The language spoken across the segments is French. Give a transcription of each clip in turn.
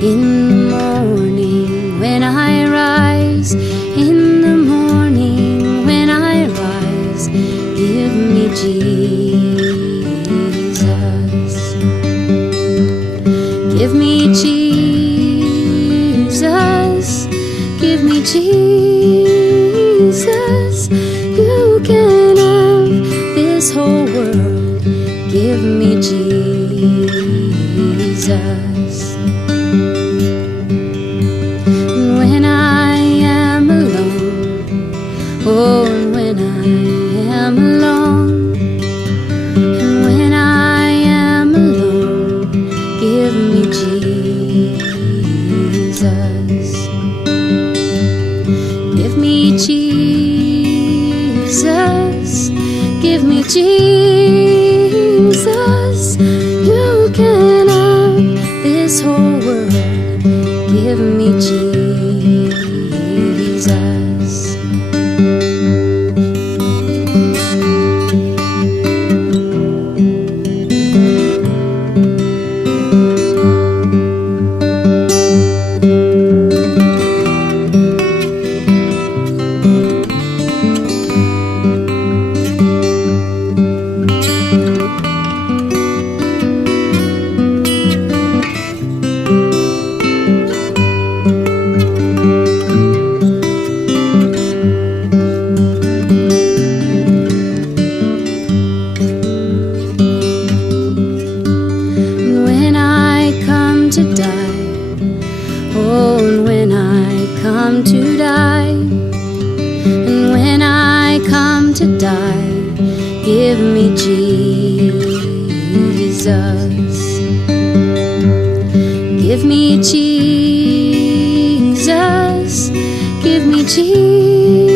In the morning when I rise, in the morning when I rise, give me Jesus. Give me Jesus. Give me Jesus. You can have this whole world. Give me Jesus. When I am alone, oh, and when I am alone, and when I am alone, give me Jesus. Give me Jesus. Give me Jesus. You can have this whole world. Give me Jesus. When I come to die, oh, and when I come to die, and when I come to die, give me Jesus. Give me Jesus. Give me Jesus.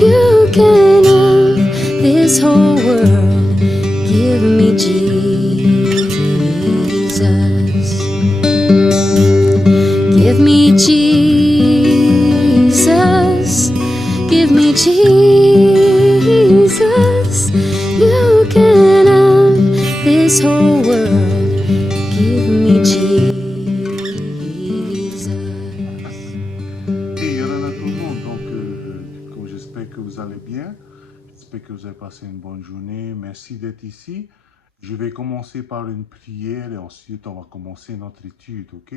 You can have this whole world. Give me Jesus. Give me Jesus. Give me Jesus. You can have this whole world. Give me Jesus. Et Yorana tout le monde, donc j'espère que vous allez bien, j'espère que vous avez passé une bonne journée, merci d'être ici. Je vais commencer par une prière et ensuite on va commencer notre étude, ok?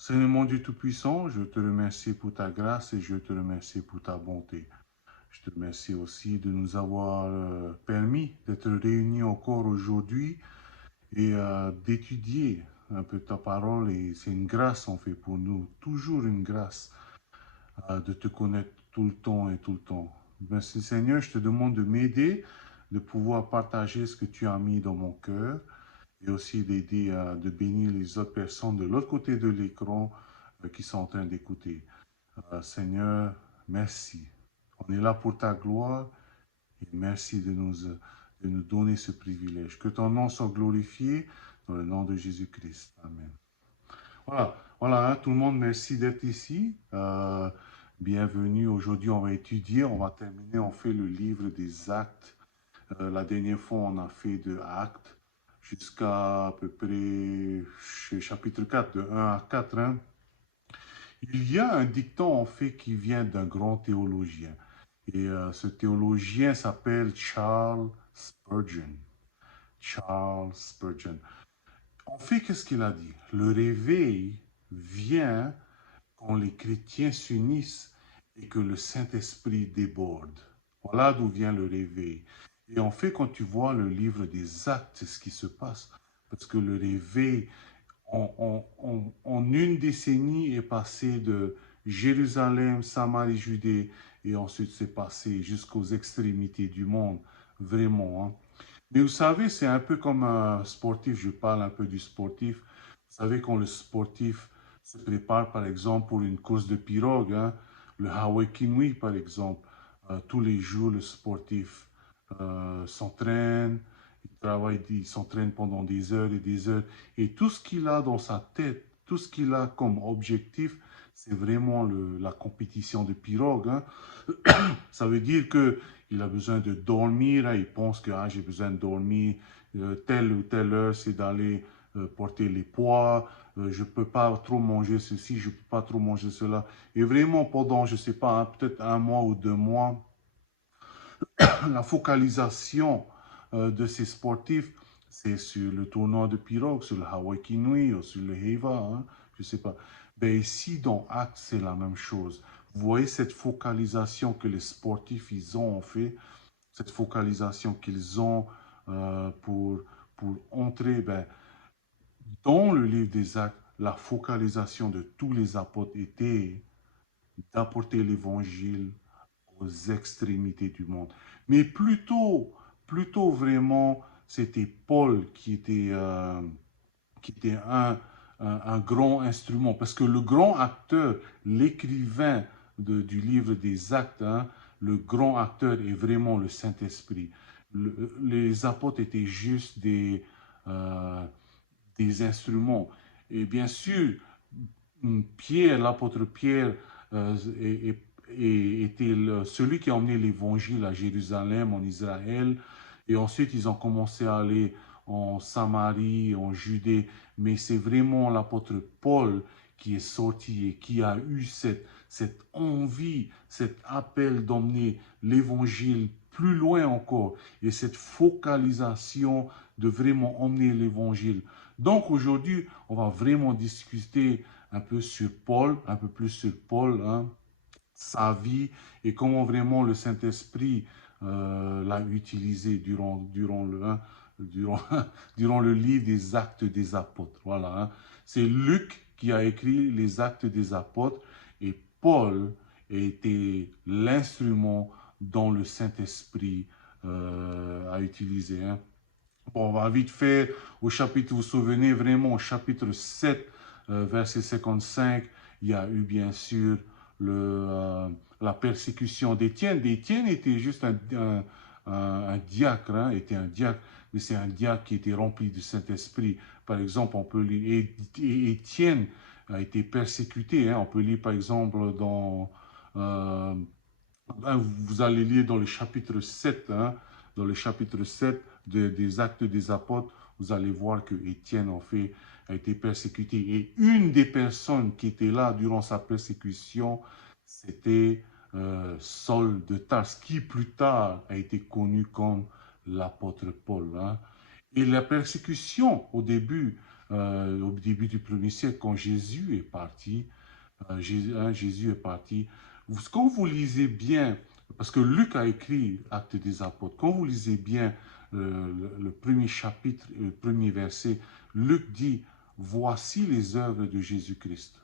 Seigneur mon Dieu Tout-Puissant, je te remercie pour ta grâce et je te remercie pour ta bonté. Je te remercie aussi de nous avoir permis d'être réunis encore aujourd'hui et d'étudier un peu ta parole. Et c'est une grâce en fait pour nous, toujours une grâce de te connaître tout le temps et tout le temps. Merci Seigneur, je te demande de m'aider, de pouvoir partager ce que tu as mis dans mon cœur et aussi d'aider de bénir les autres personnes de l'autre côté de l'écran qui sont en train d'écouter. Seigneur, merci. On est là pour ta gloire et merci de nous donner ce privilège. Que ton nom soit glorifié dans le nom de Jésus-Christ. Amen. Voilà, hein, tout le monde, merci d'être ici. Bienvenue. Aujourd'hui, on va étudier, on va terminer, on fait le livre des Actes. La dernière fois, on a fait de Actes jusqu'à peu près chapitre 4, de 1 à 4. Hein. Il y a un dicton en fait qui vient d'un grand théologien. Et ce théologien s'appelle Charles Spurgeon. Charles Spurgeon. En fait, qu'est-ce qu'il a dit? Le réveil vient quand les chrétiens s'unissent et que le Saint-Esprit déborde. Voilà d'où vient le réveil. Et en fait, quand tu vois le livre des Actes, c'est ce qui se passe. Parce que le réveil, en une décennie, est passé de Jérusalem, Samarie, Judée, et ensuite c'est passé jusqu'aux extrémités du monde. Vraiment. Hein. Mais vous savez, c'est un peu comme un sportif. Je parle un peu du sportif. Vous savez, quand le sportif se prépare, par exemple, pour une course de pirogue, hein, le Hawaii Kinui, par exemple, tous les jours, le sportif s'entraîne, il s'entraîne pendant des heures et des heures. Et tout ce qu'il a dans sa tête, tout ce qu'il a comme objectif, c'est vraiment la compétition de pirogue. Hein. Ça veut dire qu'il a besoin de dormir. Hein. Il pense que j'ai besoin de dormir. Telle ou telle heure, c'est d'aller porter les poids, je ne peux pas trop manger ceci, je ne peux pas trop manger cela. Et vraiment, pendant, je ne sais pas, hein, peut-être 1 mois ou 2 mois, la focalisation de ces sportifs, c'est sur le tournoi de pirogue, sur le Hawaii Kinui ou sur le Heiva, hein, je ne sais pas. Ben ici, dans Acte, c'est la même chose. Vous voyez cette focalisation que les sportifs, ils ont en fait, cette focalisation qu'ils ont pour, entrer dans le livre des Actes, la focalisation de tous les apôtres était d'apporter l'évangile aux extrémités du monde. Mais plutôt vraiment, c'était Paul qui était un grand instrument. Parce que le grand acteur, l'écrivain du livre des Actes, hein, le grand acteur est vraiment le Saint-Esprit. Les apôtres étaient juste des instruments. Et bien sûr, Pierre, l'apôtre Pierre, était celui qui a emmené l'évangile à Jérusalem, en Israël. Et ensuite, ils ont commencé à aller en Samarie, en Judée. Mais c'est vraiment l'apôtre Paul qui est sorti et qui a eu cette envie, cet appel d'emmener l'évangile plus loin encore. Et cette focalisation de vraiment emmener l'évangile. Donc aujourd'hui, on va vraiment discuter un peu sur Paul, un peu plus sur Paul, hein, sa vie et comment vraiment le Saint-Esprit l'a utilisé durant le livre des Actes des Apôtres. Voilà, hein. C'est Luc qui a écrit les Actes des Apôtres et Paul était l'instrument dont le Saint-Esprit a utilisé. Hein. Bon, on va vite faire au chapitre, vous vous souvenez vraiment, au chapitre 7, verset 55, il y a eu bien sûr la persécution d'Étienne. Étienne était juste un diacre, hein, était un diacre, mais c'est un diacre qui était rempli du Saint-Esprit. Par exemple, on peut lire, Étienne a été persécuté, hein, on peut lire par exemple euh, vous allez lire dans le chapitre 7, hein, dans le chapitre 7 des Actes des Apôtres, vous allez voir que Étienne, en fait, a été persécuté. Et une des personnes qui était là durant sa persécution, c'était Saul de Tarse, qui plus tard a été connu comme l'apôtre Paul. Hein. Et la persécution au début du 1er siècle, quand Jésus est parti, Jésus est parti. Quand vous lisez bien, parce que Luc a écrit Actes des Apôtres, quand vous lisez bien le premier chapitre, le premier verset, Luc dit, voici les œuvres de Jésus-Christ.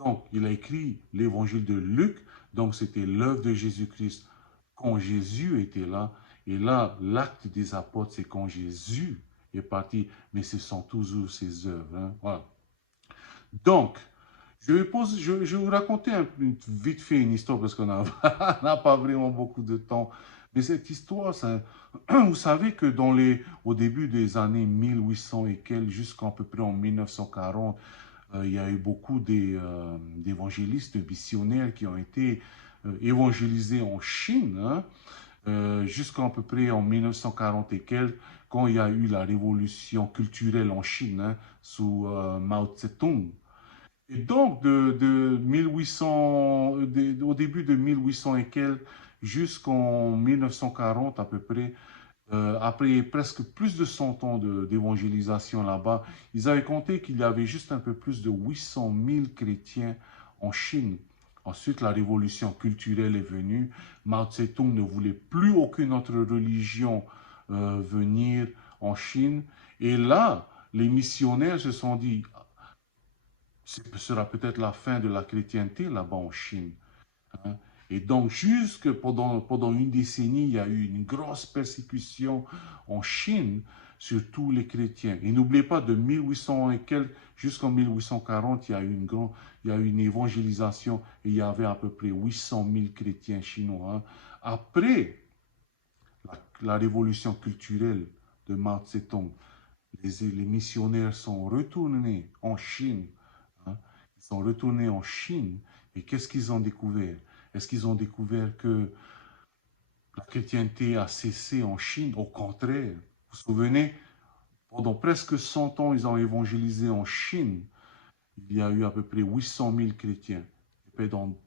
Donc, il a écrit l'évangile de Luc, donc c'était l'œuvre de Jésus-Christ quand Jésus était là. Et là, l'acte des apôtres, c'est quand Jésus est parti, mais ce sont toujours ses œuvres. Hein. Voilà. Donc, je vais vous raconter vite fait une histoire parce qu'on n'a pas vraiment beaucoup de temps. Mais cette histoire, vous savez que au début des années 1800 et quelques, jusqu'à peu près en 1940, il y a eu beaucoup d'évangélistes, de missionnaires qui ont été évangélisés en Chine, hein, jusqu'à peu près en 1940 et quelques, quand il y a eu la révolution culturelle en Chine, hein, sous Mao Tse-tung. Et donc, au début de 1800 et quelques, jusqu'en 1940 à peu près, après presque plus de 100 ans d'évangélisation là-bas, ils avaient compté qu'il y avait juste un peu plus de 800 000 chrétiens en Chine. Ensuite, la révolution culturelle est venue. Mao Tse-tung ne voulait plus aucune autre religion venir en Chine. Et là, les missionnaires se sont dit, ce sera peut-être la fin de la chrétienté là-bas en Chine. Hein. Et donc, jusque pendant une décennie, il y a eu une grosse persécution en Chine sur tous les chrétiens. Et n'oubliez pas, de 1800 et quelques jusqu'en 1840, il y a eu une évangélisation et il y avait à peu près 800 000 chrétiens chinois. Hein. Après la révolution culturelle de Mao Tse-tung, les missionnaires sont retournés en Chine. Hein. Ils sont retournés en Chine et qu'est-ce qu'ils ont découvert? Est-ce qu'ils ont découvert que la chrétienté a cessé en Chine? Au contraire, vous vous souvenez, Pendant presque 100 ans, ils ont évangélisé en Chine. Il y a eu à peu près 800 000 chrétiens. Et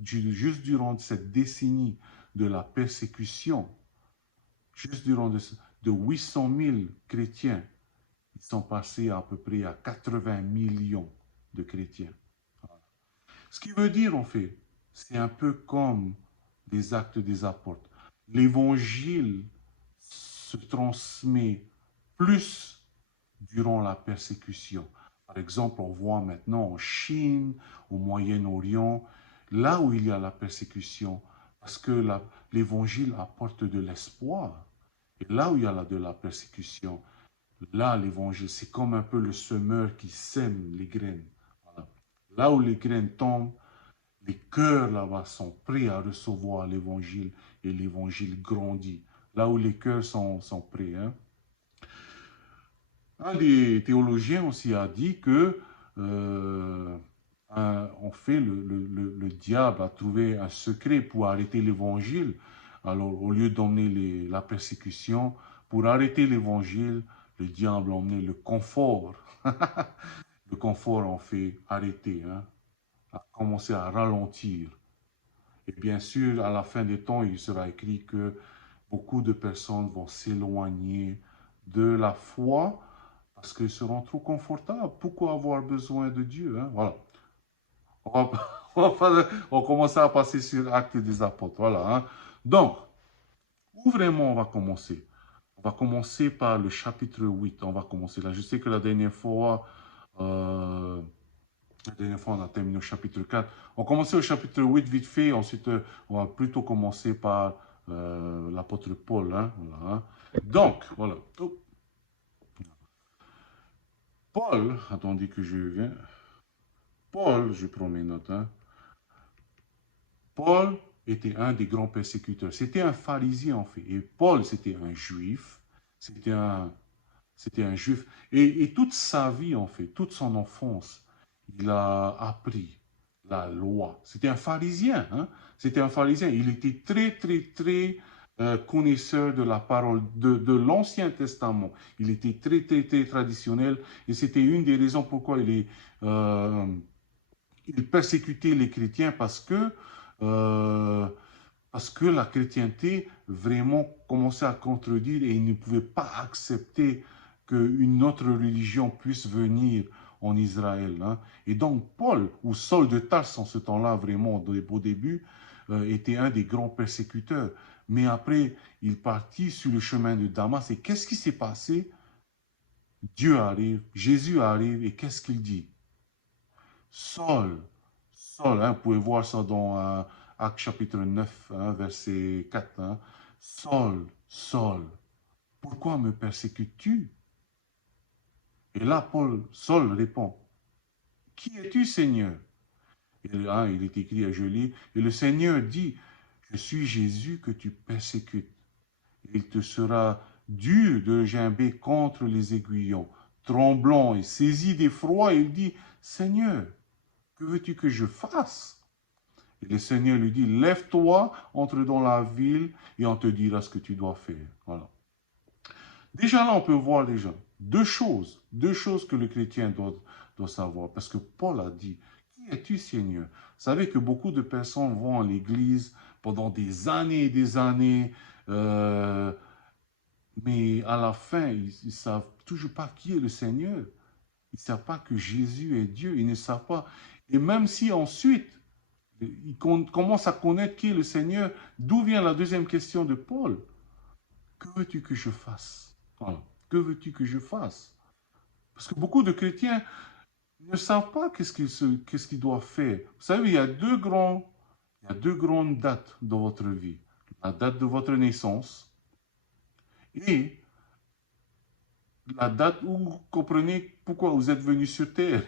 puis juste durant cette décennie de la persécution, juste durant de 800 000 chrétiens, ils sont passés à peu près à 80 millions de chrétiens. Ce qui veut dire, en fait, c'est un peu comme les actes des apôtres. L'évangile se transmet plus durant la persécution. Par exemple, on voit maintenant en Chine, au Moyen-Orient, là où il y a la persécution, parce que l'évangile apporte de l'espoir. Et là où il y a de la persécution, là, l'évangile, c'est comme un peu le semeur qui sème les graines. Voilà. Là où les graines tombent, les cœurs là-bas sont prêts à recevoir l'évangile et l'évangile grandit. Là où les cœurs sont prêts. Hein. Un des théologiens aussi a dit que en fait, le diable a trouvé un secret pour arrêter l'évangile. Alors, au lieu d'emmener la persécution, pour arrêter l'évangile, le diable a emmené le confort. Le confort en fait arrêter, hein, a commencé à ralentir. Et bien sûr, à la fin des temps, il sera écrit que beaucoup de personnes vont s'éloigner de la foi parce qu'ils seront trop confortables. Pourquoi avoir besoin de Dieu, hein? Voilà. On va, on commence à passer sur Actes des Apôtres. Voilà. Hein? Donc, où vraiment on va commencer? On va commencer par le chapitre 8. On va commencer là. Je sais que la dernière fois, on a terminé au chapitre 4. On commençait au chapitre 8 vite fait. Ensuite, on va plutôt commencer par l'apôtre Paul. Hein, voilà, hein. Donc, voilà. Oh. Paul, attendez que je viens. Paul, je prends mes notes. Hein. Paul était un des grands persécuteurs. C'était un pharisien en fait. Et Paul, c'était un juif. C'était un juif. Et toute sa vie en fait, toute son enfance, il a appris la loi. C'était un pharisien. Hein? C'était un pharisien. Il était très, très, très connaisseur de la parole de l'Ancien Testament. Il était très, très, très traditionnel. Et c'était une des raisons pourquoi il persécutait les chrétiens euh, parce que la chrétienté vraiment commençait à contredire et il ne pouvait pas accepter qu'une autre religion puisse venir en Israël. Hein. Et donc Paul, ou Saul de Tarse en ce temps-là, vraiment au début, était un des grands persécuteurs. Mais après, il partit sur le chemin de Damas. Et qu'est-ce qui s'est passé? Dieu arrive, Jésus arrive, et qu'est-ce qu'il dit? Saul, Saul, hein, vous pouvez voir ça dans Actes chapitre 9, hein, verset 4. Hein. Saul, Saul, pourquoi me persécutes-tu? Et là, Saul répond, qui es-tu, Seigneur? Et là, il est écrit à Jolie, et le Seigneur dit, je suis Jésus que tu persécutes. Il te sera dur de gimber contre les aiguillons. Tremblant et saisi d'effroi, il dit, Seigneur, que veux-tu que je fasse? Et le Seigneur lui dit, lève-toi, entre dans la ville et on te dira ce que tu dois faire. Voilà. Déjà là, on peut voir déjà deux choses que le chrétien doit savoir. Parce que Paul a dit, qui es-tu, Seigneur? Vous savez que beaucoup de personnes vont à l'église pendant des années et des années, mais à la fin, ils ne savent toujours pas qui est le Seigneur. Ils ne savent pas que Jésus est Dieu. Ils ne savent pas. Et même si ensuite, ils commencent à connaître qui est le Seigneur, d'où vient la deuxième question de Paul? Que veux-tu que je fasse? Voilà. Que veux-tu que je fasse? Parce que beaucoup de chrétiens ne savent pas qu'est-ce qu'ils doivent faire. Vous savez, il y a deux grandes dates dans votre vie. La date de votre naissance et la date où vous comprenez pourquoi vous êtes venu sur Terre.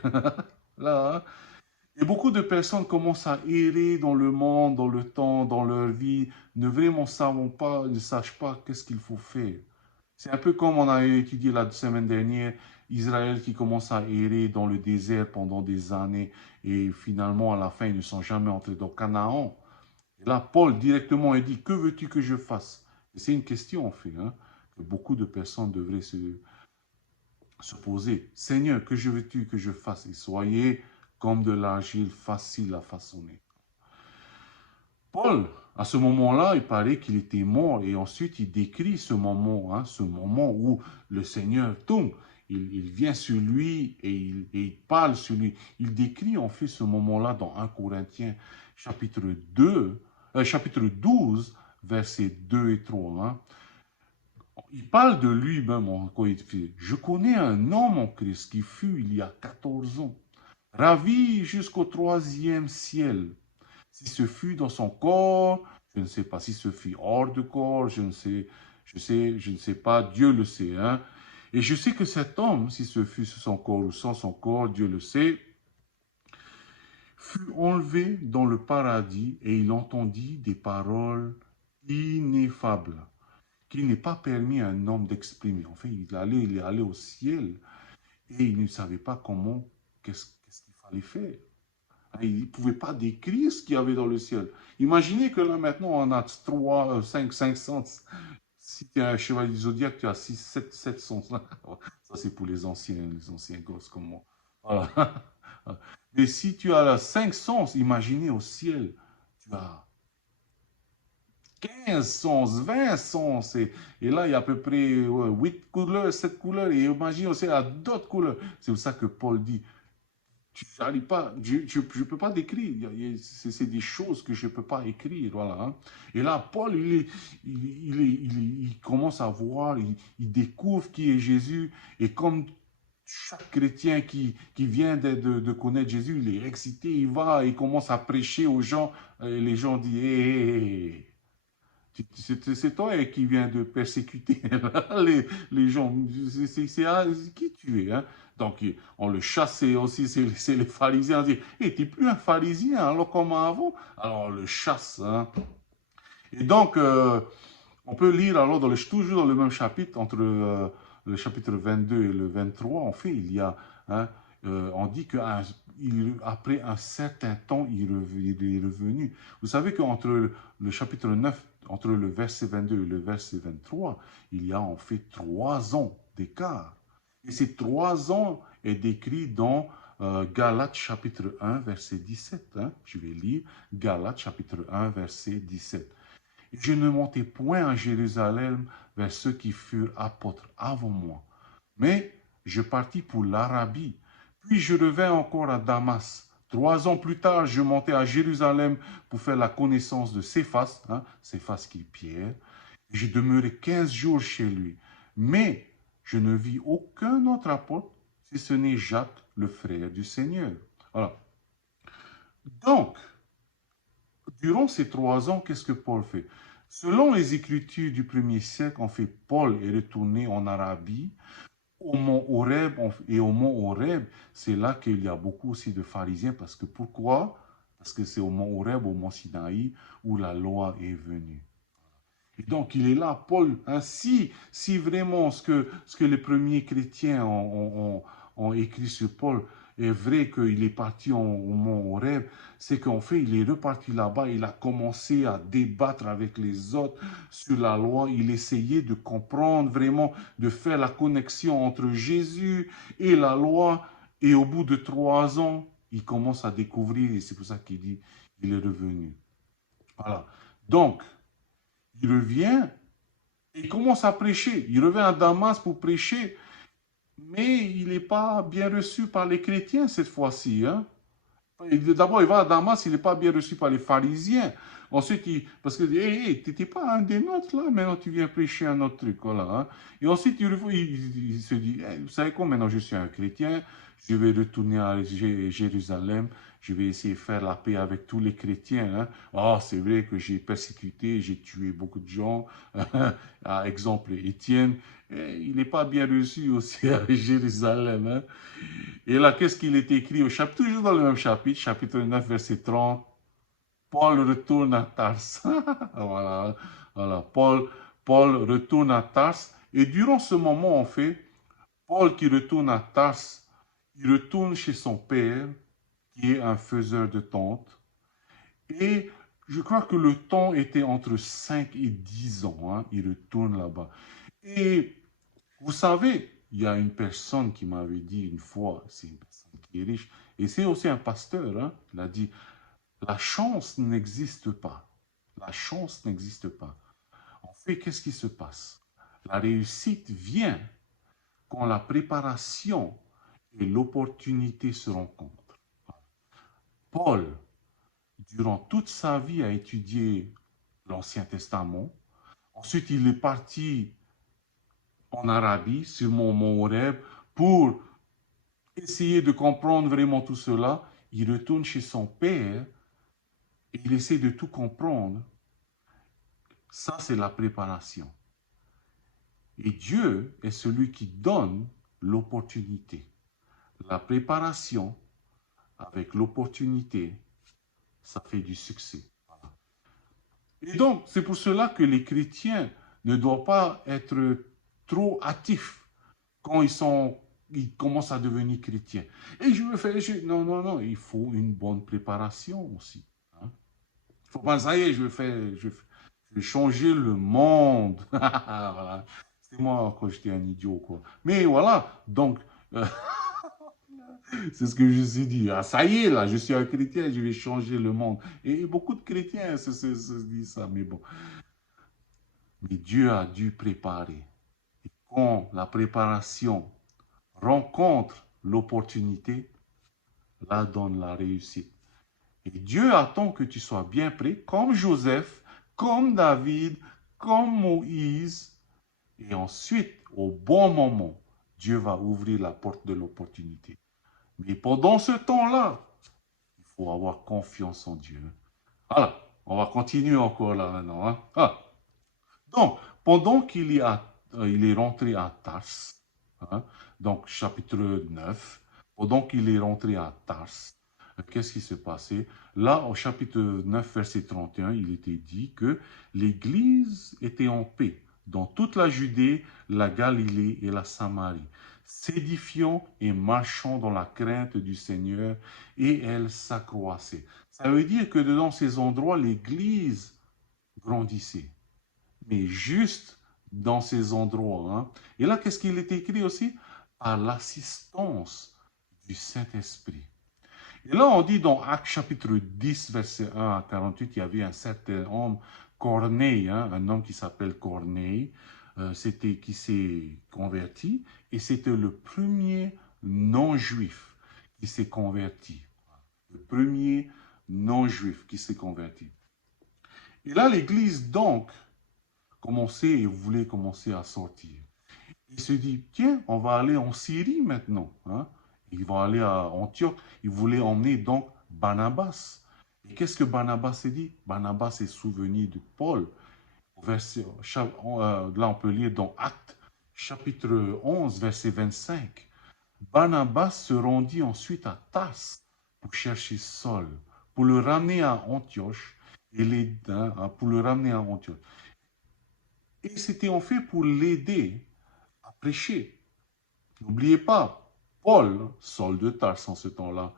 Là, hein? Et beaucoup de personnes commencent à errer dans le monde, dans le temps, dans leur vie, ne vraiment ne sachent pas qu'est-ce qu'il faut faire. C'est un peu comme on a étudié la semaine dernière, Israël qui commence à errer dans le désert pendant des années et finalement à la fin ils ne sont jamais entrés dans Canaan. Et là Paul directement dit, que veux-tu que je fasse? Et c'est une question en fait, hein, que beaucoup de personnes devraient se poser. Seigneur, que veux-tu que je fasse? Et soyez comme de l'argile facile à façonner. Paul, à ce moment-là, il paraît qu'il était mort et ensuite il décrit ce moment, ce moment où le Seigneur tombe. Il vient sur lui et il parle sur lui. Il décrit en fait ce moment-là dans 1 Corinthiens chapitre 12, versets 2 et 3. Il parle de lui-même quand il dit, je connais un homme en Christ qui fut il y a 14 ans, ravi jusqu'au 3e ciel. Si ce fut dans son corps, je ne sais pas. Si ce fut hors de corps, je ne sais pas. Dieu le sait. Et je sais que cet homme, si ce fut sur son corps ou sans son corps, Dieu le sait, fut enlevé dans le paradis et il entendit des paroles ineffables qu'il n'est pas permis à un homme d'exprimer. En fait, il est allé au ciel et il ne savait pas comment, qu'est-ce qu'il fallait faire. Il ne pouvait pas décrire ce qu'il y avait dans le ciel. Imaginez que là, maintenant, on a 3, 5 sens. Si tu es un chevalier du zodiaque, tu as 6, 7 sens. Ça, c'est pour les anciens gosses comme moi. Voilà. Mais si tu as 5 sens, imaginez au ciel, tu as 15 sens, 20 sens. Et là, il y a à peu près 8 couleurs, 7 couleurs. Et imagine aussi, il y a d'autres couleurs. C'est pour ça que Paul dit, j'arrive pas, je peux pas décrire. C'est des choses que je peux pas écrire, voilà. Et là, Paul, il commence à voir, il découvre qui est Jésus. Et comme chaque chrétien qui vient de connaître Jésus, il est excité, il va, il commence à prêcher aux gens. Et les gens disent, hé, c'est toi qui viens de persécuter les gens. C'est qui tu es, Donc, on le chassait aussi, c'est les pharisiens. On dit, hey, t'es plus un pharisien, alors comment avant? Alors, on le chasse. Et donc, on peut lire alors toujours dans le même chapitre, entre le chapitre 22 et le 23, en fait, il y a, on dit qu'après un certain temps, il est revenu. Vous savez qu'entre le chapitre 9, entre le verset 22 et le verset 23, il y a en fait 3 ans d'écart. Et ces 3 ans est décrit dans Galates chapitre 1, verset 17. Je vais lire Galates chapitre 1, verset 17. Je ne montai point à Jérusalem vers ceux qui furent apôtres avant moi, mais je partis pour l'Arabie. Puis je revins encore à Damas. 3 ans plus tard, je montai à Jérusalem pour faire la connaissance de Céphas, Céphas qui est Pierre. J'ai demeuré 15 jours chez lui. Mais je ne vis aucun autre apôtre, si ce n'est Jacques, le frère du Seigneur. Voilà. Donc, durant ces 3 ans, qu'est-ce que Paul fait? Selon les Écritures du 1er siècle, en fait, Paul est retourné en Arabie, au mont Horeb, et au mont Horeb, c'est là qu'il y a beaucoup aussi de pharisiens. Parce que pourquoi? Parce que c'est au mont Horeb, au mont Sinaï, où la loi est venue. Et donc, il est là, Paul, si vraiment ce que les premiers chrétiens ont écrit sur Paul est vrai qu'il est parti au mont Horeb, c'est qu'en fait, il est reparti là-bas, il a commencé à débattre avec les autres sur la loi, il essayait de comprendre vraiment, de faire la connexion entre Jésus et la loi, et au bout de 3 ans, il commence à découvrir, et c'est pour ça qu'il dit, il est revenu. Voilà. Donc, il revient et il commence à prêcher. Il revient à Damas pour prêcher, mais il n'est pas bien reçu par les chrétiens cette fois-ci. D'abord, il va à Damas, il n'est pas bien reçu par les pharisiens. Ensuite, parce que, tu n'étais pas un des nôtres là, maintenant tu viens prêcher un autre truc. Voilà, Et ensuite, il se dit, vous savez quoi, maintenant je suis un chrétien, je vais retourner à Jérusalem, je vais essayer de faire la paix avec tous les chrétiens. C'est vrai que j'ai persécuté, j'ai tué beaucoup de gens. Exemple, Étienne, il n'est pas bien reçu aussi à Jérusalem. Et là, qu'est-ce qu'il est écrit au chapitre, toujours dans le même chapitre, chapitre 9, verset 30. Paul retourne à Tars. voilà. Paul retourne à Tars. Et durant ce moment, en fait, Paul qui retourne à Tars, il retourne chez son père, qui est un faiseur de tentes. Et je crois que le temps était entre 5 et 10 ans. Il retourne là-bas. Et vous savez, il y a une personne qui m'avait dit une fois, c'est une personne qui est riche, et c'est aussi un pasteur, hein, il a dit, la chance n'existe pas. La chance n'existe pas. En fait, qu'est-ce qui se passe? La réussite vient quand la préparation et l'opportunité se rencontrent. Paul, durant toute sa vie, a étudié l'Ancien Testament. Ensuite, il est parti en Arabie, sur mon mont Horeb, pour essayer de comprendre vraiment tout cela. Il retourne chez son père et il essaie de tout comprendre. Ça, c'est la préparation. Et Dieu est celui qui donne l'opportunité. La préparation avec l'opportunité, ça fait du succès. Et donc, c'est pour cela que les chrétiens ne doivent pas être trop hâtifs quand ils commencent à devenir chrétiens. Et je veux faire, non, non, non, il faut une bonne préparation aussi. Hein. Il ne faut pas, ça y est, je vais changer le monde. Voilà. C'est moi quand j'étais un idiot, quoi. Mais voilà, donc, c'est ce que je me suis dit. Ah, ça y est, là, je suis un chrétien, je vais changer le monde. Et beaucoup de chrétiens se disent ça, mais bon. Mais Dieu a dû préparer. Et quand la préparation rencontre l'opportunité, là donne la réussite. Et Dieu attend que tu sois bien prêt, comme Joseph, comme David, comme Moïse. Et ensuite, au bon moment, Dieu va ouvrir la porte de l'opportunité. Mais pendant ce temps-là, il faut avoir confiance en Dieu. Voilà, on va continuer encore là maintenant. Hein. Ah. Donc, pendant il est rentré à Tars, hein, donc chapitre 9, pendant qu'il est rentré à Tars, qu'est-ce qui s'est passé? Là, au chapitre 9, verset 31, il était dit que l'Église était en paix dans toute la Judée, la Galilée et la Samarie, s'édifiant et marchant dans la crainte du Seigneur, et elle s'accroissait. Ça veut dire que dans ces endroits, l'Église grandissait, mais juste dans ces endroits. Hein. Et là, qu'est-ce qu'il est écrit aussi? Par l'assistance du Saint-Esprit. Et là, on dit dans Actes chapitre 10, verset 1 à 48, il y avait un certain homme, Corneille, hein, un homme qui s'appelle Corneille, qui s'est converti, et c'était le premier non-juif qui s'est converti. Le premier non-juif qui s'est converti. Et là, l'Église, donc, commençait et voulait commencer à sortir. Il se dit, tiens, on va aller en Syrie maintenant. Hein? Ils vont aller à Antioche. Il voulait emmener donc Barnabas. Et qu'est-ce que Barnabas s'est dit? Barnabas s'est souvenu de Paul. Là, on peut lire dans Actes, chapitre 11, verset 25. Barnabas se rendit ensuite à Tars pour chercher Saul, pour le ramener à Antioche. Pour le ramener à Antioche. Et c'était en fait pour l'aider à prêcher. N'oubliez pas, Paul, Saul de Tarse en ce temps-là,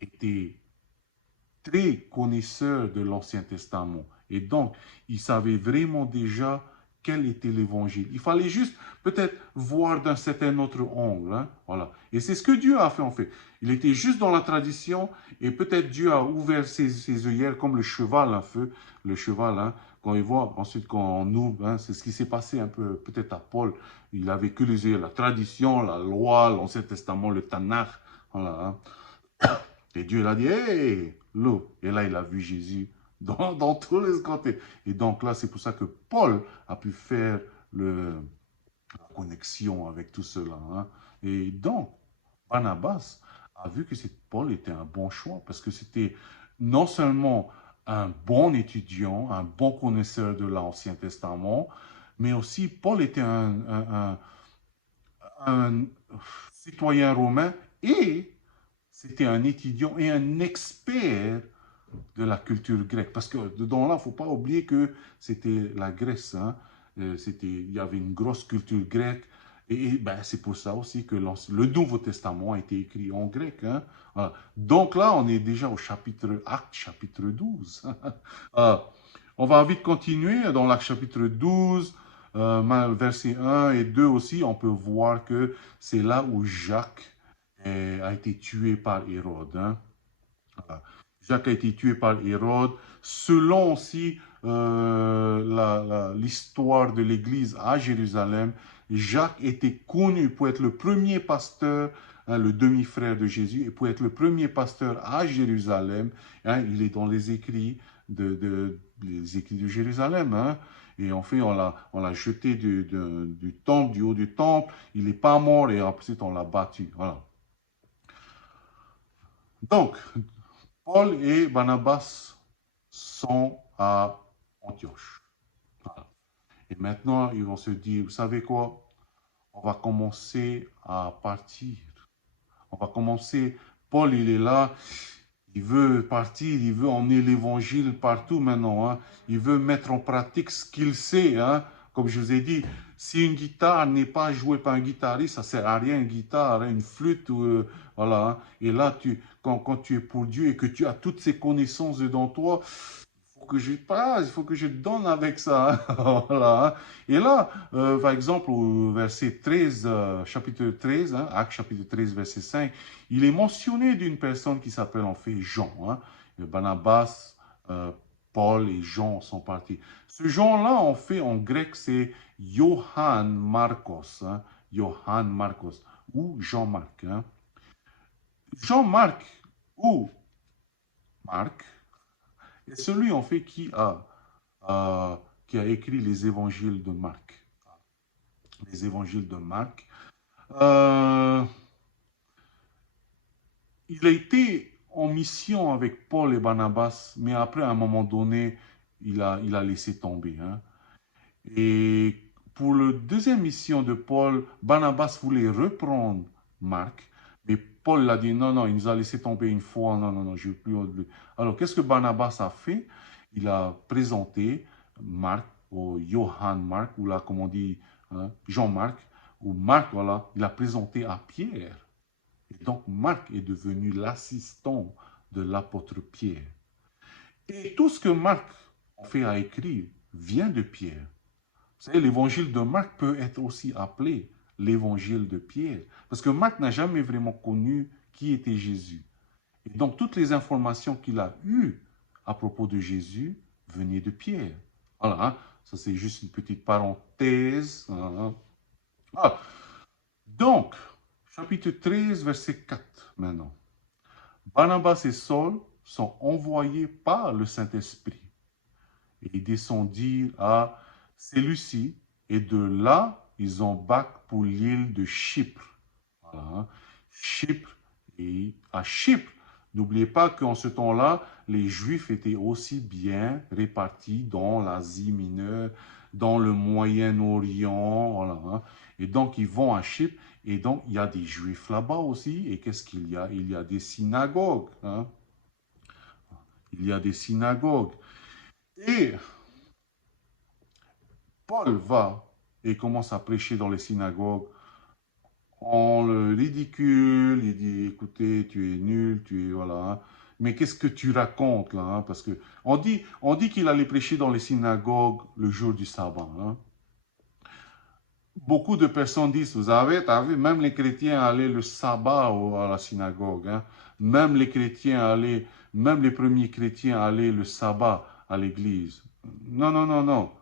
était très connaisseur de l'Ancien Testament. Et donc, il savait vraiment déjà quel était l'évangile. Il fallait juste peut-être voir d'un certain autre angle. Hein? Voilà. Et c'est ce que Dieu a fait en fait. Il était juste dans la tradition et peut-être Dieu a ouvert ses œillères comme le cheval, un feu, le cheval, hein, quand il voit, ensuite quand on ouvre, hein, c'est ce qui s'est passé un peu peut-être à Paul. Il avait que les œillères, la tradition, la loi, l'Ancien Testament, le Tanakh. Voilà. Hein? Et Dieu l'a dit, hey, l'eau. Et là, il a vu Jésus dans tous les côtés. Et donc là, c'est pour ça que Paul a pu faire la connexion avec tout cela. Hein. Et donc, Barnabas a vu que Paul était un bon choix parce que c'était non seulement un bon étudiant, un bon connaisseur de l'Ancien Testament, mais aussi Paul était un citoyen romain et c'était un étudiant et un expert de la culture grecque. Parce que dedans là, il ne faut pas oublier que c'était la Grèce. Hein. Il y avait une grosse culture grecque. Et ben, c'est pour ça aussi que le Nouveau Testament a été écrit en grec. Hein. Voilà. Donc là, on est déjà au Acte chapitre 12. On va vite continuer dans l'Acte chapitre 12. Versets 1 et 2 aussi, on peut voir que c'est là où Jacques a été tué par Hérode. Hein. Voilà. Jacques a été tué par Hérode. Selon aussi l'histoire de l'Église à Jérusalem, Jacques était connu pour être le premier pasteur, hein, le demi-frère de Jésus, et pour être le premier pasteur à Jérusalem. Hein, il est dans les écrits les écrits de Jérusalem. Hein, et en fait, on l'a jeté du temple, du haut du temple. Il n'est pas mort et ensuite on l'a battu. Voilà. Donc, Paul et Barnabas sont à Antioche. Voilà. Et maintenant, ils vont se dire, vous savez quoi? On va commencer à partir. On va commencer. Paul, il est là. Il veut partir. Il veut emmener l'évangile partout maintenant. Hein. Il veut mettre en pratique ce qu'il sait. Hein. Comme je vous ai dit, si une guitare n'est pas jouée par un guitariste, ça ne sert à rien, une guitare, une flûte, voilà. Hein. Et là, quand tu es pour Dieu et que tu as toutes ces connaissances dedans toi, il faut que je donne avec ça. Hein. Voilà. Hein. Et là, par exemple, au verset 13, chapitre 13, hein, Actes chapitre 13, verset 5, il est mentionné d'une personne qui s'appelle en fait Jean. Hein. Barnabas, Paul et Jean sont partis. Ce Jean-là, en fait, en grec, c'est Johann Marcos. Hein. Johann Marcos, ou Jean-Marc. Hein. Jean-Marc, ou Marc, est celui, en fait, qui a écrit les évangiles de Marc. Les évangiles de Marc. Il a été en mission avec Paul et Barnabas, mais après, à un moment donné, il a laissé tomber. Hein. Et pour la deuxième mission de Paul, Barnabas voulait reprendre Marc, mais Paul l'a dit non, non, il nous a laissé tomber une fois, non, non, non, je ne veux plus. Alors, qu'est-ce que Barnabas a fait? Il a présenté Marc, ou Johann Marc, ou là, comme on dit, hein, Jean-Marc, ou Marc, voilà, il a présenté à Pierre. Et donc, Marc est devenu l'assistant de l'apôtre Pierre. Et tout ce que Marc en fait a écrit vient de Pierre. Vous savez, l'évangile de Marc peut être aussi appelé l'évangile de Pierre. Parce que Marc n'a jamais vraiment connu qui était Jésus. Et donc, toutes les informations qu'il a eues à propos de Jésus venaient de Pierre. Voilà, hein? Ça c'est juste une petite parenthèse. Hein? Ah. Donc, chapitre 13, verset 4 maintenant. Barnabas et Saul sont envoyés par le Saint-Esprit. Et ils descendirent à Séleucie, et de là, ils embarquent pour l'île de Chypre. Voilà, hein. Chypre, et à Chypre, n'oubliez pas qu'en ce temps-là, les Juifs étaient aussi bien répartis dans l'Asie mineure, dans le Moyen-Orient, voilà, hein. Et donc, ils vont à Chypre, et donc, il y a des Juifs là-bas aussi, et qu'est-ce qu'il y a? Il y a des synagogues, hein. Il y a des synagogues. Et Paul va et commence à prêcher dans les synagogues. On le ridicule, il dit, écoutez, tu es nul, tu es, voilà. Hein. Mais qu'est-ce que tu racontes là? Hein? Parce que on dit qu'il allait prêcher dans les synagogues le jour du sabbat. Hein. Beaucoup de personnes disent, t'as vu, même les chrétiens allaient le sabbat à la synagogue. Hein. Même les premiers chrétiens allaient le sabbat à l'église. Non, non, non, non.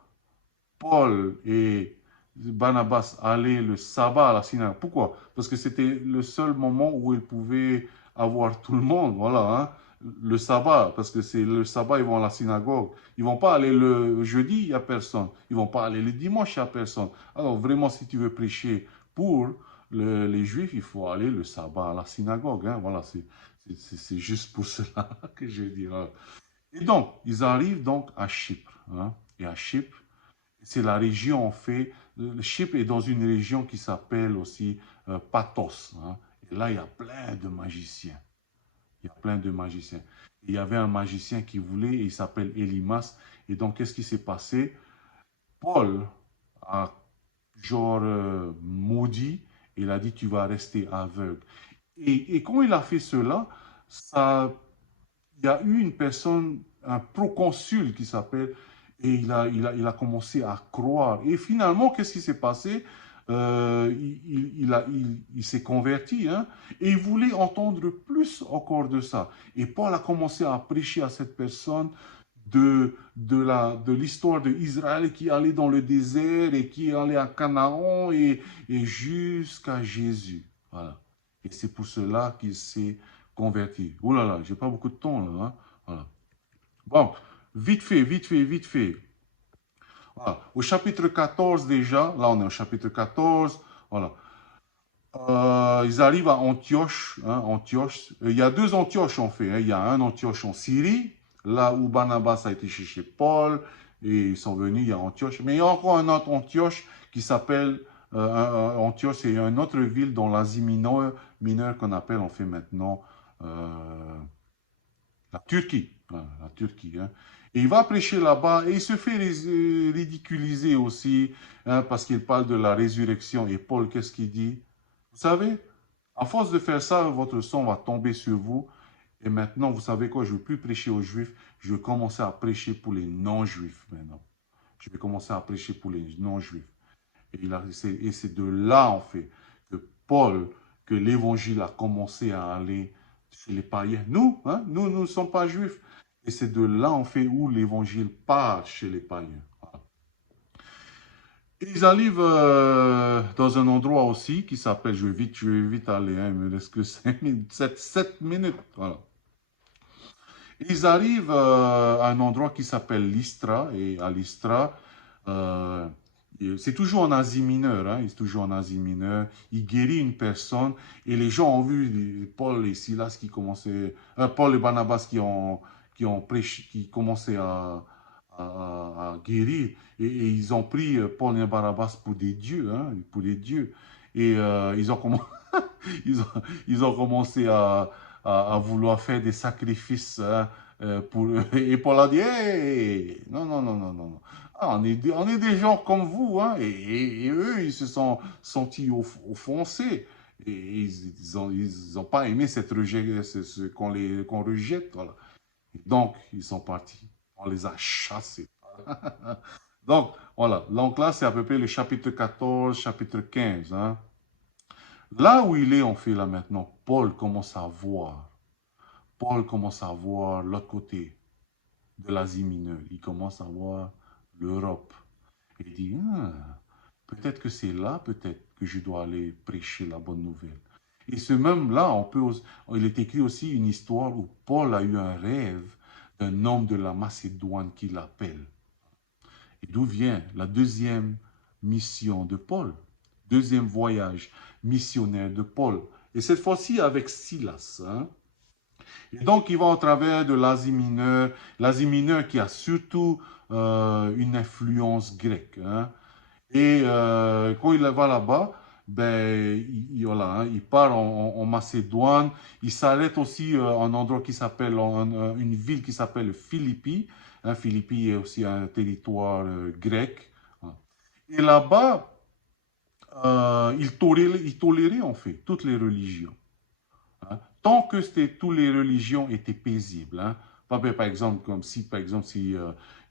Paul et Barnabas allaient le sabbat à la synagogue. Pourquoi? Parce que c'était le seul moment où ils pouvaient avoir tout le monde. Voilà, hein. Le sabbat, parce que c'est le sabbat, ils vont à la synagogue. Ils vont pas aller le jeudi, il n'y a personne. Ils vont pas aller le dimanche, il n'y a personne. Alors vraiment, si tu veux prêcher pour les Juifs, il faut aller le sabbat à la synagogue. Hein. Voilà, c'est juste pour cela que je dis. Hein. Et donc, ils arrivent donc à Chypre. Hein. Et à Chypre, c'est la région, en fait, Chypre est dans une région qui s'appelle aussi Pathos. Hein. Et là, il y a plein de magiciens. Il y a plein de magiciens. Et il y avait un magicien qui voulait, et il s'appelle Élymas. Et donc, qu'est-ce qui s'est passé? Paul a genre maudit, et il a dit, tu vas rester aveugle. Et quand il a fait cela, il y a eu une personne, un proconsul qui s'appelle, Et il a commencé à croire. Et finalement, qu'est-ce qui s'est passé? Il s'est converti, hein, et il voulait entendre plus encore de ça. Et Paul a commencé à prêcher à cette personne de l'histoire d'Israël qui allait dans le désert et qui allait à Canaan et jusqu'à Jésus. Voilà. Et c'est pour cela qu'il s'est converti. Oh là là, j'ai pas beaucoup de temps là, hein. Voilà. Bon, vite fait, vite fait, vite fait. Voilà. Au chapitre 14 déjà, là on est au chapitre 14, voilà. Ils arrivent à Antioche, hein, Antioche. Il y a deux Antioches en fait, hein. Il y a un Antioche en Syrie, là où Barnabas a été chercher Paul, et ils sont venus, il y a Antioche. Mais il y a encore un autre Antioche qui s'appelle, Antioche, c'est une autre ville dans l'Asie mineure qu'on appelle en fait maintenant la Turquie. Voilà, la Turquie, hein. Et il va prêcher là-bas et il se fait ridiculiser aussi, hein, parce qu'il parle de la résurrection. Et Paul, qu'est-ce qu'il dit? Vous savez, à force de faire ça, votre sang va tomber sur vous. Et maintenant, vous savez quoi? Je ne veux plus prêcher aux Juifs. Je vais commencer à prêcher pour les non-Juifs maintenant. Je vais commencer à prêcher pour les non-Juifs. Et c'est de là, en fait, que Paul, que l'évangile a commencé à aller chez les païens. Nous, hein, nous ne sommes pas juifs. Et c'est de là, en fait, où l'évangile part chez les païens. Voilà. Ils arrivent dans un endroit aussi qui s'appelle, je vais vite aller, hein, il me reste que 5 minutes, 7 minutes. Voilà. Ils arrivent à un endroit qui s'appelle Lystra, et à Lystra, euh, c'est toujours en Asie mineure, hein, c'est toujours en Asie mineure. Il guérit une personne et les gens ont vu Paul et Silas qui commençaient, Paul et Barnabas qui ont prêché, qui commençaient à guérir et ils ont pris Paul et Barnabas pour des dieux, hein, pour des dieux. Et ils ont, ils ont commencé à vouloir faire des sacrifices, hein, pour eux. Et Paul a dit, hey, non, non, non, non, non. Ah, on est des gens comme vous, hein. Et eux, ils se sont sentis offensés. Et ils ont pas aimé cette rejet, qu'on rejette. Voilà. Et donc, ils sont partis. On les a chassés. Donc, voilà. Donc là, c'est à peu près le chapitre 14, chapitre 15, hein. Là où il est, on fait là maintenant, Paul commence à voir. Paul commence à voir l'autre côté de l'Asie mineure. Il commence à voir l'Europe. Il dit, ah, peut-être que c'est là, peut-être que je dois aller prêcher la bonne nouvelle. Et ce même là, il est écrit aussi une histoire où Paul a eu un rêve d'un homme de la Macédoine qui l'appelle. Et d'où vient la deuxième mission de Paul, deuxième voyage missionnaire de Paul. Et cette fois-ci avec Silas, hein. Et donc, il va au travers de l'Asie mineure qui a surtout une influence grecque, hein. Et quand il va là-bas, ben, voilà, hein, il part en Macédoine. Il s'arrête aussi à un endroit qui s'appelle, une ville qui s'appelle Philippi. Hein, Philippi est aussi un territoire grec, hein. Et là-bas, il tolérait en fait toutes les religions, hein. Tant que toutes les religions étaient paisibles, hein. Par exemple, comme si, par exemple, si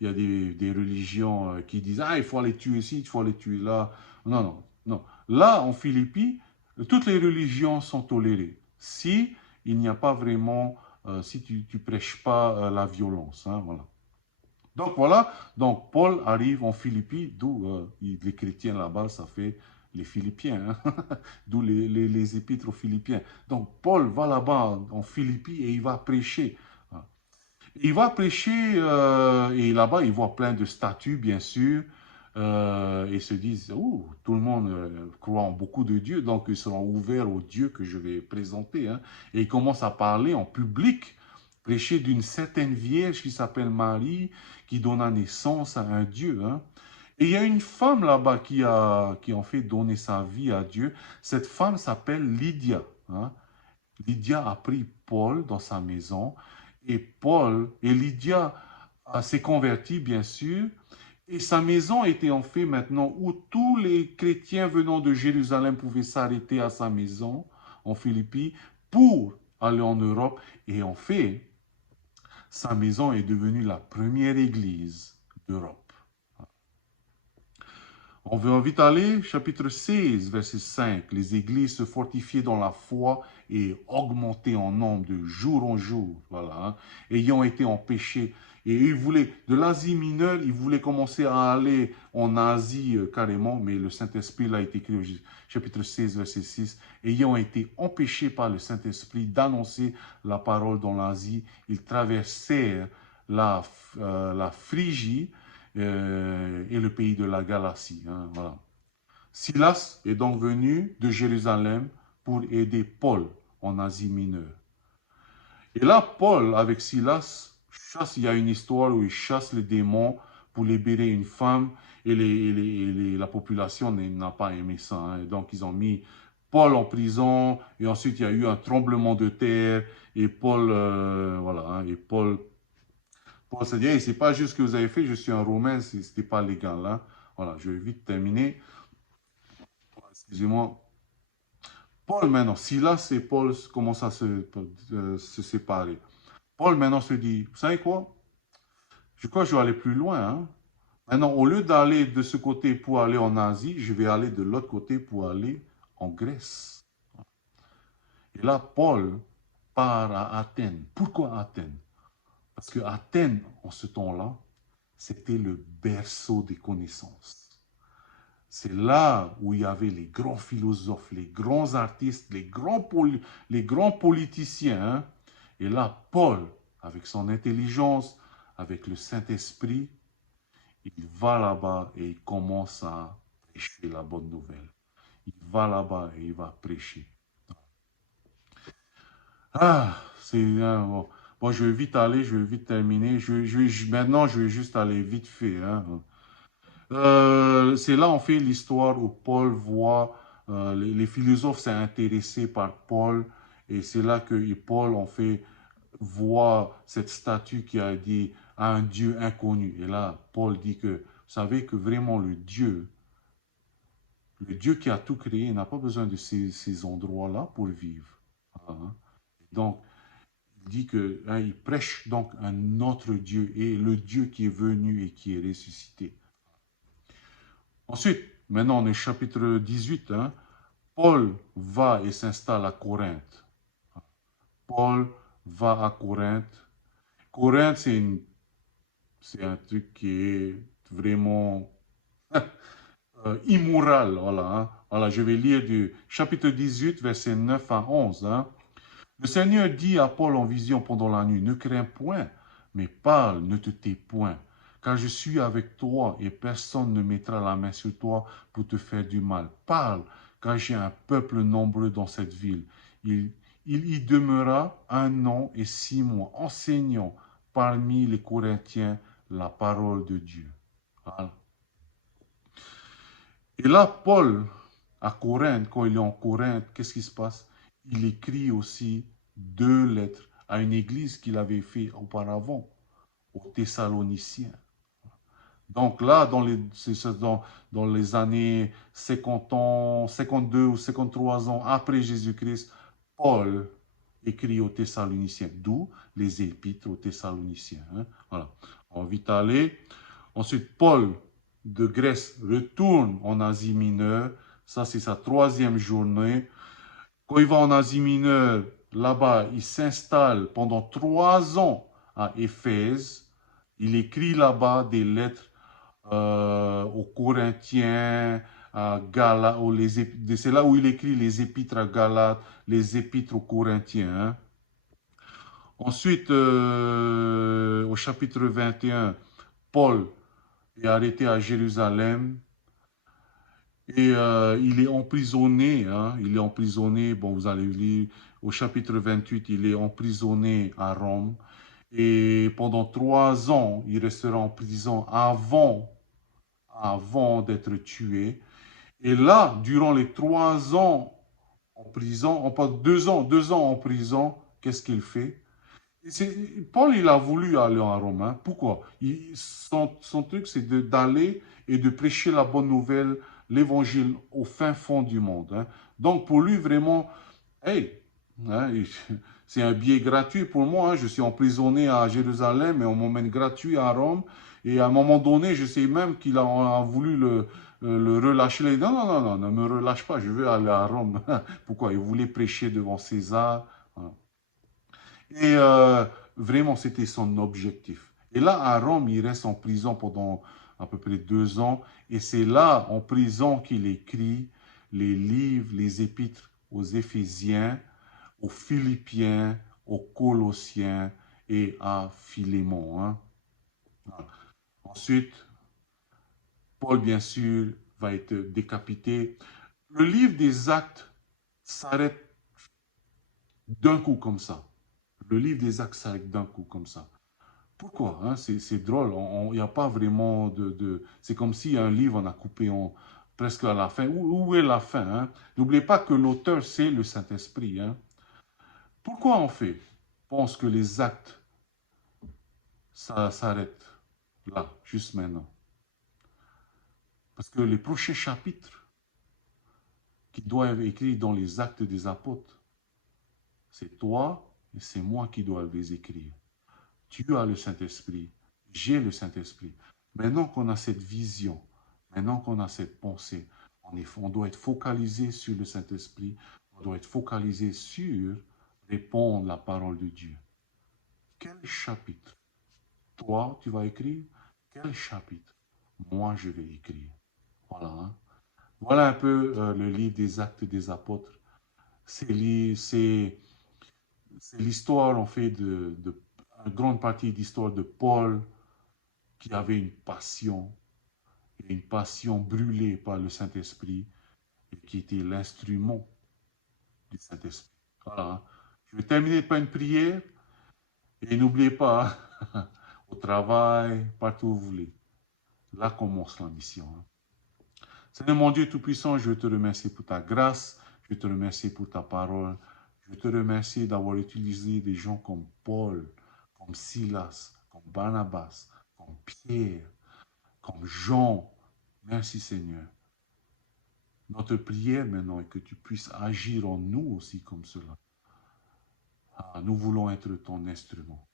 il y a des religions qui disent, ah, il faut aller tuer ici, il faut aller tuer là. Non, non, non. Là, en Philippines, toutes les religions sont tolérées. Si il n'y a pas vraiment, si tu ne prêches pas la violence, hein, voilà. Donc voilà, donc Paul arrive en Philippines, d'où les chrétiens là-bas, ça fait les Philippiens, hein, d'où les épîtres aux Philippiens. Donc Paul va là-bas en Philippines et il va prêcher. Il va prêcher et là-bas il voit plein de statues, bien sûr. Et se disent, oh, tout le monde croit en beaucoup de dieux, donc ils seront ouverts aux dieux que je vais présenter, hein. Et ils commencent à parler en public, prêcher d'une certaine vierge qui s'appelle Marie, qui donna naissance à un Dieu, hein. Et il y a une femme là-bas qui a en fait donné sa vie à Dieu. Cette femme s'appelle Lydia, hein. Lydia a pris Paul dans sa maison et Lydia s'est convertie, bien sûr. Et sa maison était en fait maintenant où tous les chrétiens venant de Jérusalem pouvaient s'arrêter à sa maison en Philippines pour aller en Europe. Et en fait, sa maison est devenue la première église d'Europe. On veut vite aller, chapitre 16, verset 5. Les églises se fortifiaient dans la foi et augmentaient en nombre de jour en jour, voilà, hein, ayant été en péché. Et ils voulaient, de l'Asie mineure, ils voulaient commencer à aller en Asie carrément, mais le Saint-Esprit, là, est écrit au chapitre 16, verset 6. Ayant été empêchés par le Saint-Esprit d'annoncer la parole dans l'Asie, ils traversèrent la Phrygie, et le pays de la Galatie. Hein, voilà. Silas est donc venu de Jérusalem pour aider Paul en Asie mineure. Et là, Paul, avec Silas, chasse, il y a une histoire où il chasse les démons pour libérer une femme et la population n'a pas aimé ça. Hein. Et donc, ils ont mis Paul en prison et ensuite, il y a eu un tremblement de terre et Paul, voilà, hein, et Paul s'est dit, hey, c'est pas juste ce que vous avez fait, je suis un Romain, c'était pas légal. Hein. Voilà, je vais vite terminer. Excusez-moi. Paul maintenant, Silas et Paul commencent à se séparer. Paul maintenant se dit, vous savez quoi? Je crois que je vais aller plus loin. Hein. Maintenant, au lieu d'aller de ce côté pour aller en Asie, je vais aller de l'autre côté pour aller en Grèce. Et là, Paul part à Athènes. Pourquoi Athènes? Parce que Athènes, en ce temps-là, c'était le berceau des connaissances. C'est là où il y avait les grands philosophes, les grands artistes, les grands politiciens. Hein. Et là, Paul, avec son intelligence, avec le Saint-Esprit, il va là-bas et il commence à prêcher la bonne nouvelle. Il va là-bas et il va prêcher. Ah, c'est... Bon. Bon, je vais vite aller, je vais vite terminer. Maintenant, je vais juste aller vite fait. Hein. C'est là, en fait, l'histoire où Paul voit, les philosophes s'est intéressés par Paul. Et c'est là que Paul, en fait, voit cette statue qui a dit à un Dieu inconnu. Et là, Paul dit que, vous savez que vraiment le Dieu qui a tout créé, n'a pas besoin de ces endroits-là pour vivre. Hein. Donc, il dit que hein, il prêche donc un autre Dieu et le Dieu qui est venu et qui est ressuscité. Ensuite, maintenant on est chapitre 18, hein, Paul va et s'installe à Corinthe. Paul va à Corinthe. Corinthe, c'est un truc qui est vraiment immoral. Voilà, hein. Voilà, je vais lire du chapitre 18, versets 9 à 11. Hein. Le Seigneur dit à Paul en vision pendant la nuit, ne crains point, mais parle, ne te tais point, car je suis avec toi et personne ne mettra la main sur toi pour te faire du mal. Parle, car j'ai un peuple nombreux dans cette ville. Il y demeura 1 an et 6 mois, enseignant parmi les Corinthiens la parole de Dieu. Voilà. Et là, Paul, à Corinthe, quand il est en Corinthe, qu'est-ce qui se passe? Il écrit aussi 2 lettres à une église qu'il avait fait auparavant, aux Thessaloniciens. Donc là, dans les années 50 ans, 52 ou 53 ans après Jésus-Christ, Paul écrit aux Thessaloniciens, d'où les épîtres aux Thessaloniciens. Hein. Voilà, on va vite aller. Ensuite, Paul de Grèce retourne en Asie mineure. Ça, c'est sa 3e journée. Quand il va en Asie mineure, là-bas, il s'installe pendant 3 ans à Éphèse. Il écrit là-bas des lettres aux Corinthiens, à Galates. C'est là où il écrit les épîtres à Galates, les épîtres aux Corinthiens. Hein. Ensuite, au chapitre 21, Paul est arrêté à Jérusalem. Et il est emprisonné, hein, bon vous allez lire, au chapitre 28, il est emprisonné à Rome. Et pendant 3 ans, il restera en prison avant d'être tué. Et là, durant les 3 ans en prison, on passe 2 ans en prison, qu'est-ce qu'il fait? Paul, il a voulu aller à Rome. Hein. Pourquoi? Son truc, c'est d'aller et de prêcher la bonne nouvelle, l'évangile au fin fond du monde. Hein. Donc, pour lui, vraiment, hey, hein, c'est un billet gratuit pour moi. Hein. Je suis emprisonné à Jérusalem et on m'emmène gratuit à Rome. Et à un moment donné, je sais même qu'il a voulu le relâcher. Il a dit, non, non, non, non, ne me relâche pas, je veux aller à Rome. Pourquoi? Il voulait prêcher devant César. Voilà. Et vraiment, c'était son objectif. Et là, à Rome, il reste en prison pendant à peu près 2 ans. Et c'est là, en prison, qu'il écrit les livres, les épîtres aux Éphésiens, aux Philippiens, aux Colossiens et à Philémon. Hein. Voilà. Ensuite, Paul, bien sûr, va être décapité. Le livre des Actes s'arrête d'un coup comme ça. Le livre des Actes s'arrête d'un coup comme ça. Pourquoi hein? C'est drôle, il n'y a pas vraiment C'est comme si un livre, on a coupé presque à la fin. Où est la fin hein? N'oubliez pas que l'auteur, c'est le Saint-Esprit. Hein? Pourquoi on pense que les actes, ça s'arrête là, juste maintenant? Parce que les prochains chapitres qui doivent être écrits dans les actes des apôtres, c'est toi et c'est moi qui doivent les écrire. Tu as le Saint-Esprit, j'ai le Saint-Esprit. Maintenant qu'on a cette vision, maintenant qu'on a cette pensée, on doit être focalisé sur le Saint-Esprit, on doit être focalisé sur répondre à la parole de Dieu. Quel chapitre toi tu vas écrire? Quel chapitre moi je vais écrire? Voilà. Hein. Voilà un peu le livre des Actes des Apôtres. C'est l'histoire, en fait, une grande partie d'histoire de Paul qui avait une passion brûlée par le Saint-Esprit et qui était l'instrument du Saint-Esprit. Voilà. Je vais terminer par une prière et n'oubliez pas, au travail, partout où vous voulez, là commence la mission. Hein. Seigneur mon Dieu Tout-Puissant, je te remercie pour ta grâce, je te remercie pour ta parole, je te remercie d'avoir utilisé des gens comme Paul, comme Silas, comme Barnabas, comme Pierre, comme Jean. Merci Seigneur. Notre prière maintenant est que tu puisses agir en nous aussi comme cela. Ah, nous voulons être ton instrument.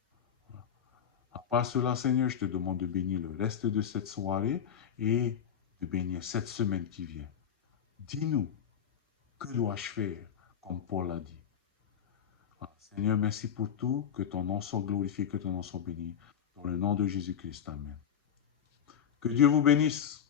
À part cela, Seigneur, je te demande de bénir le reste de cette soirée et de bénir cette semaine qui vient. Dis-nous, que dois-je faire, comme Paul a dit. Ah, Seigneur, merci pour tout, que ton nom soit glorifié, que ton nom soit béni. Dans le nom de Jésus-Christ, Amen. Que Dieu vous bénisse.